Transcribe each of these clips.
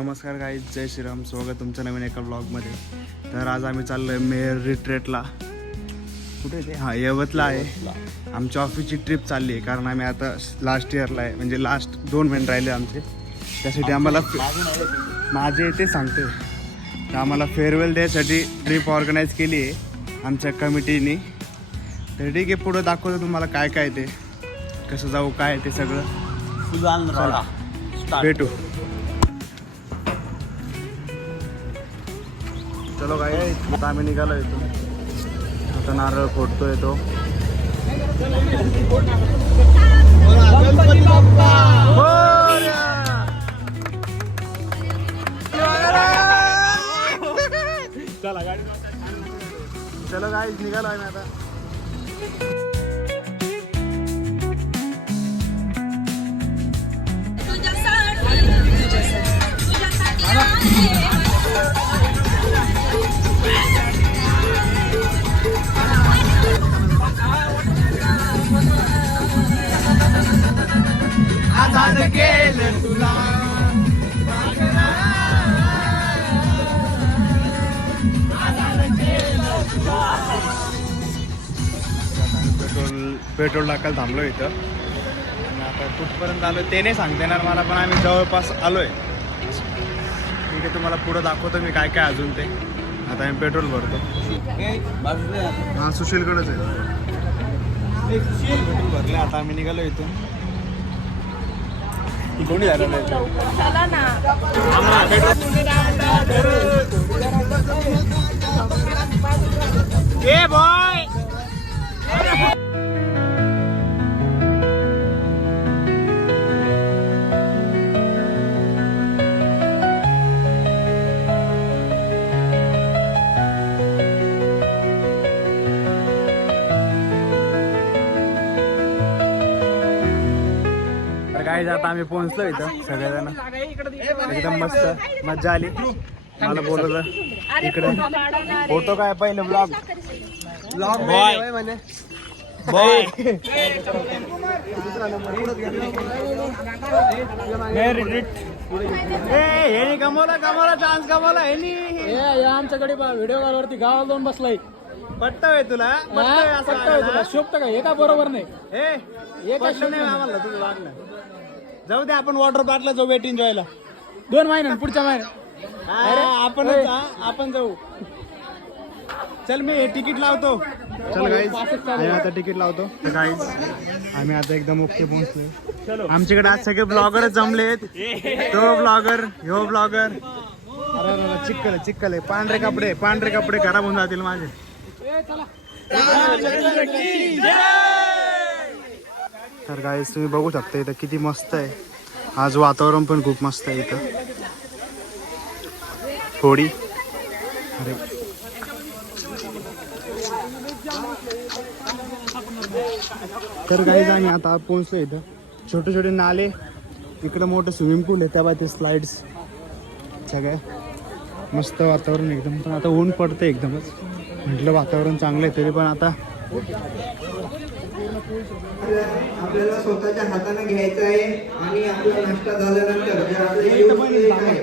नमस्कार गाईज, जय श्रीराम. स्वागत तुमचं नवीन एका ब्लॉगमध्ये. तर आज आम्ही चाललो आहे मेयर रिट्रेटला. कुठे ते यवतला आहे. आमच्या ऑफिसची ट्रिप चालली आहे कारण आम्ही आता लास्ट इयरला आहे, म्हणजे लास्ट 2 महिने राहिले आमचे. त्यासाठी आम्हाला माझे ते सांगते तर आम्हाला फेअरवेल द्यायसाठी ट्रिप ऑर्गनाईज केली आहे आमच्या कमिटीने. तर ठीक आहे, पुढं दाखवतो तुम्हाला काय काय ते कसं जाऊ काय ते सगळं. भेटू. चलो काय आता आम्ही निघालो येतो. आता नारळ फोडतो येतो. चलो काय निघालो आहे आता. आजाद केलं तुला पेट्रोल टाकायला थांबलो इथं. आणि आता कुठपर्यंत आलो ते नाही सांगता येणार मला, पण आम्ही जवळपास आलोय. ठीक आहे, तुम्हाला पुढं दाखवतो मी काय काय अजून ते. आता आम्ही पेट्रोल भरतो. हां, सुशीलकडेच आहे. पेट्रोल भरले. आता आम्ही निघालो इथून. कोणी झालं बॉय. काय आता आम्ही पोहोचलो इथं सगळेजण. एकदम मस्त मजा आली. मला बोलवलं इकडे. फोटो काय पहिले ब्लॉग बॉय म्हणे बॉय. हे कमवला चान्स कमवला हे. आमच्याकडे व्हिडिओ कॉलवरती गावाला जाऊन बसलाय. पट्टय तुला तुला शोभत का? हे का बरोबर नाही. हे कसं नाही आम्हाला तुझं लागलं. जाऊ दे, आपण वॉटर पार्कला जाऊ वेट एन्जॉयला 2 महिन्यात पुढच्या महिन्यात. आपण जाऊ. चल मी तिकीट लावतो. चल गाईज, आम्ही आता तिकीट लावतो. गाईज आम्ही आता एकदम ओके पोहोचलोय. आमच्याकडे आज सगळे ब्लॉगरच जमलेत. तो ब्लॉगर, ह्यो ब्लॉगर. अरे चिक्कल आहे. पांढरे कपडे खराब होऊन जातील माझे. तर गाईज तुम्ही बघू शकता इथं किती मस्त आहे. आज वातावरण पण खूप मस्त आहे इथं. होडी. अरे तर गाईज आम्ही आता पोहोचलो इथं. छोटे छोटे नाले, इकडं मोठं स्विमिंग पूल आहे, त्या ते स्लाइड्स सगळ्या. मस्त वातावरण एकदम. पण आता ऊन पडतं एकदमच. म्हटलं वातावरण चांगलं आहे तरी पण आता आपल्याला स्वतःच्या हाताने घ्यायचं आहे. आणि आपला नाश्ता झाल्यानंतर जे आपलं आहे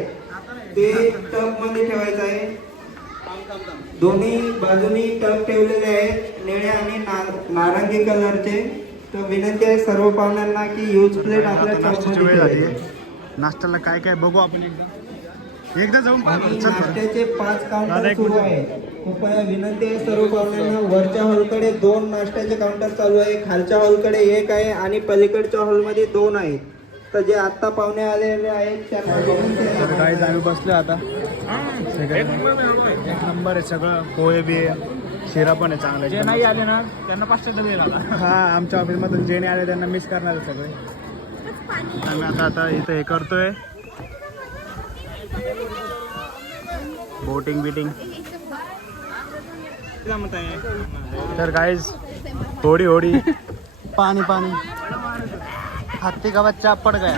ते टब मध्ये ठेवायचं आहे. दोन्ही बाजूनी टब ठेवलेले आहेत, निळ्या आणि नारंगी कलरचे. तर विनंती आहे सर्व पाहुण्यांना की यूज प्लेट आपल्या टब मध्ये ठेवायची. नाश्त्याला काय काय बघू आपण एकदा जाऊन. नाश्त्याचे 5 काउंटर सुरू आहे. कृपया विनंती आहे सर्व पाहुण्यांना, वरच्या हॉलकडे 2 नाश्त्याचे काउंटर चालू आहे, खालच्या हॉलकडे 1 आहे आणि पलीकडच्या हॉलमध्ये 2 आहेत. तर जे आत्ता पाहुणे आलेले आहेत त्यांना विनंती आहे. गाईज आम्ही बसलो आता. एक नंबर आहे सगळं. पोहे बी शिरा पण आहे चांगला. जे नाही आले ना त्यांना 500 दिला. हा, आमच्या ऑफिसमधून जे नाही आले त्यांना मिस करणार सगळे. आम्ही आता इथं हे करतोय बोटिंग बिटिंग. तर गाईज होडी पाणी हत्ती का बच्चा पड गया.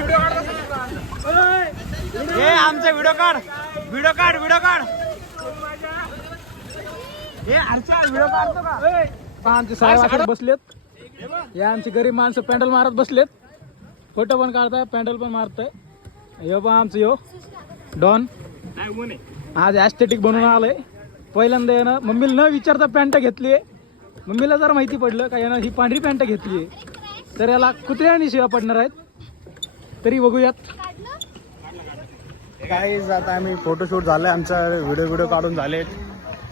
हे आमचा व्हिडिओ काढ. हे आमचा व्हिडिओ काढतो का? आमचे साहेब बसलेत. या आमची गरीब माणसं पॅन्डल मारत बसलेत. फोटो पण काढताय, पॅन्डल पण मारताय. यो पण आमचं यो डॉन आज ॲस्थेटिक बनवून आलंय. पहिल्यांदा यानं मम्मीला न विचारता पॅन्ट घेतली आहे. मम्मीला जर माहिती पडलं का यानं ही पांढरी पॅन्ट घेतली आहे तर याला कुत्र्याने शिवा पडणार आहेत. तरी बघूयात. काहीच आता आम्ही फोटोशूट झालंय आमचा, व्हिडिओ काढून झाले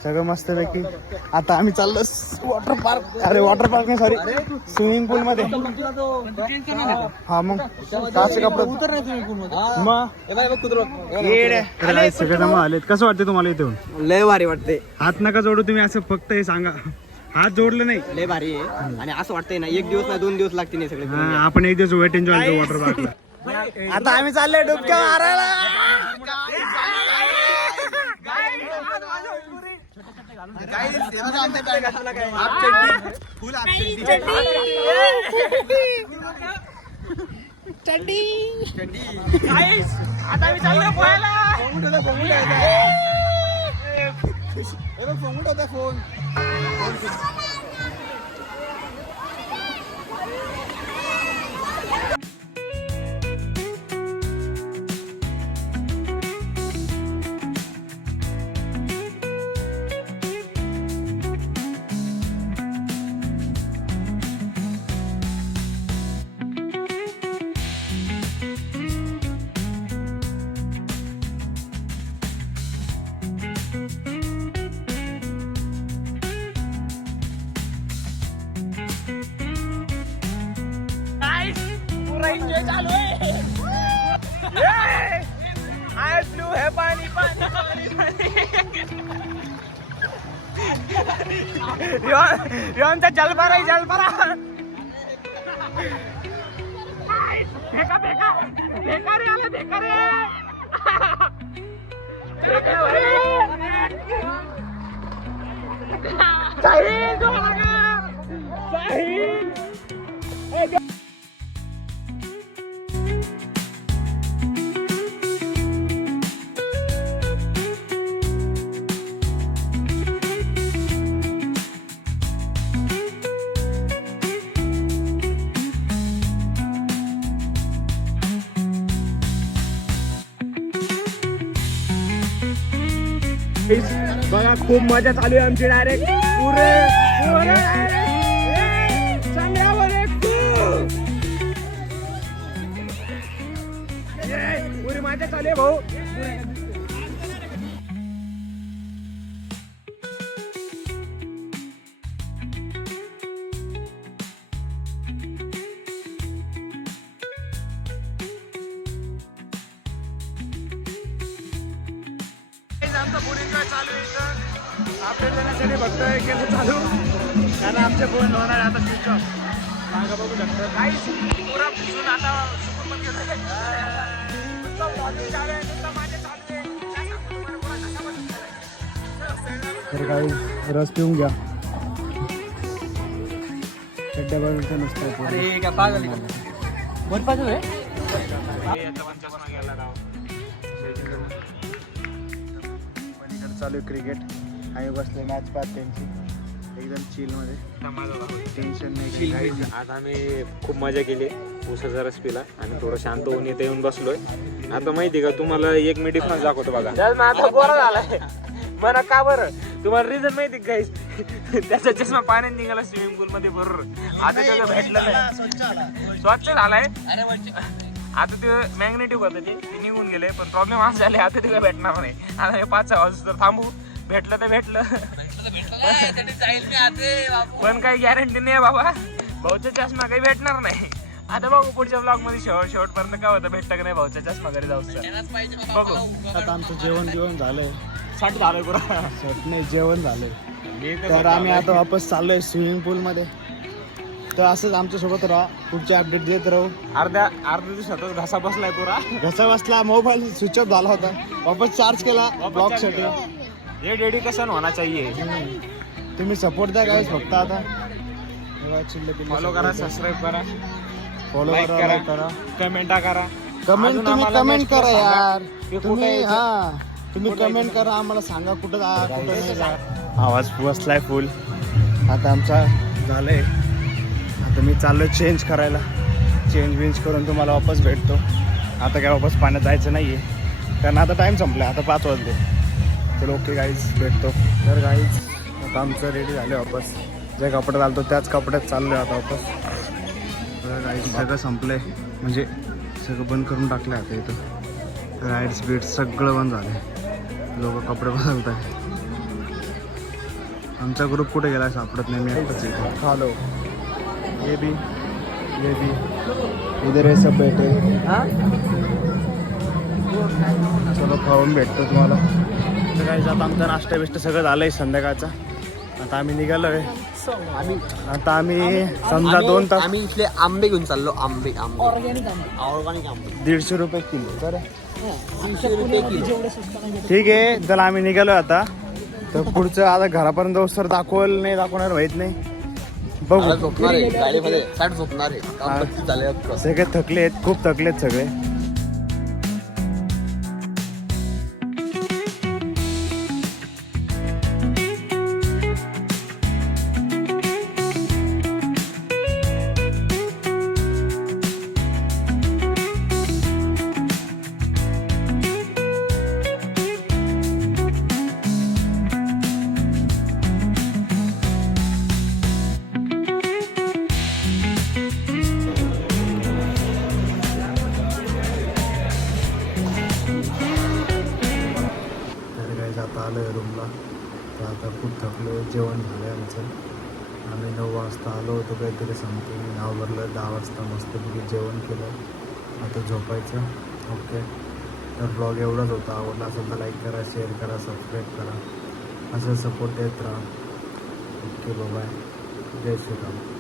सगळं मस्तपैकी. आता आम्ही चाललो वॉटर पार्क, अरे वॉटर पार्क नाही सॉरी स्विमिंग पूल मध्ये. हा मग काचे कपडे मग सगळे जमा आलेत. कसं वाटतं तुम्हाला इथे येऊन? लय भारी वाटते. हात नका जोडू तुम्ही, असं फक्त हे सांगा हात जोडलं नाही. लय भारी आहे आणि असं वाटतंय ना 1 दिवस ना 2 दिवस लागते नाही सगळे. हा, आपण एक दिवस वेट एन्जॉय वॉटर पार्कला. आता आम्ही चाललोय डुबक्या मारायला. आता मी चाललोय पोहायला. फोन रिओनचा जलपरा आहे जलपरा. फेका फेका फेका रे आला फेका रे. साहिल साहिल बघा खूप मजा चालू आहे आमची. डायरेक्ट पुरे पुरी मजा चालू आहे भाऊ. आमचा फोन एन्जॉय चालू आहे इथं. अपडेट देण्यासाठी बघतोय केलं चालू, कारण आमचे फोन होणार आता स्विच ऑफ. मागं बघू शकतो काहीच पुरा भिजून आता सुकून गेलोय. तर काही रस पिऊन घ्या. डबल नसतं. अरे काय पागल वर पाहिजे रे. चालू क्रिकेट आम्ही बसले मॅच पाहत त्यांची एकदम चिल मध्ये, टेन्शन नाही. आज आम्ही खूप मजा केली. उसाचा रस पिला आणि थोडं शांत होऊन इथे येऊन बसलोय. आता माहिती का तुम्हाला एक मी डिफरन्स दाखवतो बघा. आता गोरा झालाय मला का बरं तुम्हाला रिझन माहिती गाईस? त्याचा चष्मा पाण्यात निघाला स्विमिंग पूल मध्ये बरोबर. आता त्याला भेटलं नाही, स्वच्छ झालाय. आता ते मॅग्नेटिव्ह होतं ते निघून गेले. पण प्रॉब्लेम असं झाले आता ते भेटणार नाही. आता 5-6 वाजता थांबू, भेटलं तर भेटलं पण काही गॅरंटी नाही बाबा. भाऊचा चष्मा काही भेटणार नाही. आता बघू पुढच्या ब्लॉग मध्ये शेवटपर्यंत काय होतं, भेटतं का नाही भाऊचा चष्मा घरी जाऊ बघू. आता आमचं जेवण झालंय. साठी झालंय पुरा नाही जेवण झालंय. तर आम्ही आता वापस चाललोय स्विमिंग पूल मध्ये. तर असंच आमच्या सोबत राहा, पुढचे अपडेट देत राहू. अर्ध्या दिवसातच घसा बसलाय पुरा. घसा बसला, मोबाईल स्विच ऑफ झाला होता, वापस चार्ज केला ब्लॉग साठी. ये डेडिकेशन होना चाहिए. तुम्ही सपोर्ट द्या गाईस फक्त. आता फॉलो करा, सबस्क्राईब करा, फॉलो लाईक करा, कमेंट करा. कमेंट तुम्ही कमेंट करा यार. तुम्ही हा तुम्ही कमेंट करा, आम्हाला सांगा कुठं जा कुठं नाही जा. आवाज बसलाय फुल. आता आमचा झालंय. आता मी चाललोय चेंज करायला. चेंज करून तुम्हाला वापस भेटतो. आता काय वापस पाण्यात जायचं नाहीये. कारण आता टाईम संपला, आता 5 वाजले. तर ओके गाईज, भेटतो. तर गाईज आता आमचं रेडी झाले वापस. जे कपडे घालतो त्याच कपड्यात चाललो आता वापस. तर गाईज सगळं संपलंय, म्हणजे सगळं बंद करून टाकलं आता इथं. राईड्स बीड्स सगळं बंद झालं. लोक कपडे बदलत आहे. आमचा ग्रुप कुठे गेला सापडत नाही. मी एकटाच येतो. हॅलो, ये भी इधर हे सब बैठे. चलो खाऊन भेटतो तुम्हाला. तर काही आता आमचा नाश्ता बिष्ट सगळं झालंय संध्याकाळचा. आता आम्ही निघालो आहे. आता आम्ही समजा 2 तास. आम्ही इथले आंबे घेऊन चाललो. आंबे ऑर्गॅनिक आंबे 150 रुपये किलो. तर 300 रुपये किलो. ठीक आहे, चला आम्ही निघालो आता. तर पुढचं आता घरापर्यंत सर दाखवलं नाही, दाखवणार माहीत नाही. बघू. झोपणार आहे गाडीमध्ये, साठ झोपणार आहे. काम पत्ती झाले सगळे थकले आहेत, खूप थकलेत सगळे. आता आलो आहे रूमला. तर आता खूप थकलो. जेवण झालं आहे आमचं. आम्ही 9 वाजता आलो होतो काहीतरी समथिंग. आवरलं 10 वाजता मस्तपैकी जेवण केलं. आता झोपायचं. ओके, तर ब्लॉग एवढाच होता. आवडला असेल तर लाईक करा, शेअर करा, सबस्क्राईब करा. असं सपोर्ट देत राहा. Okay, bye. जय श्रीराम.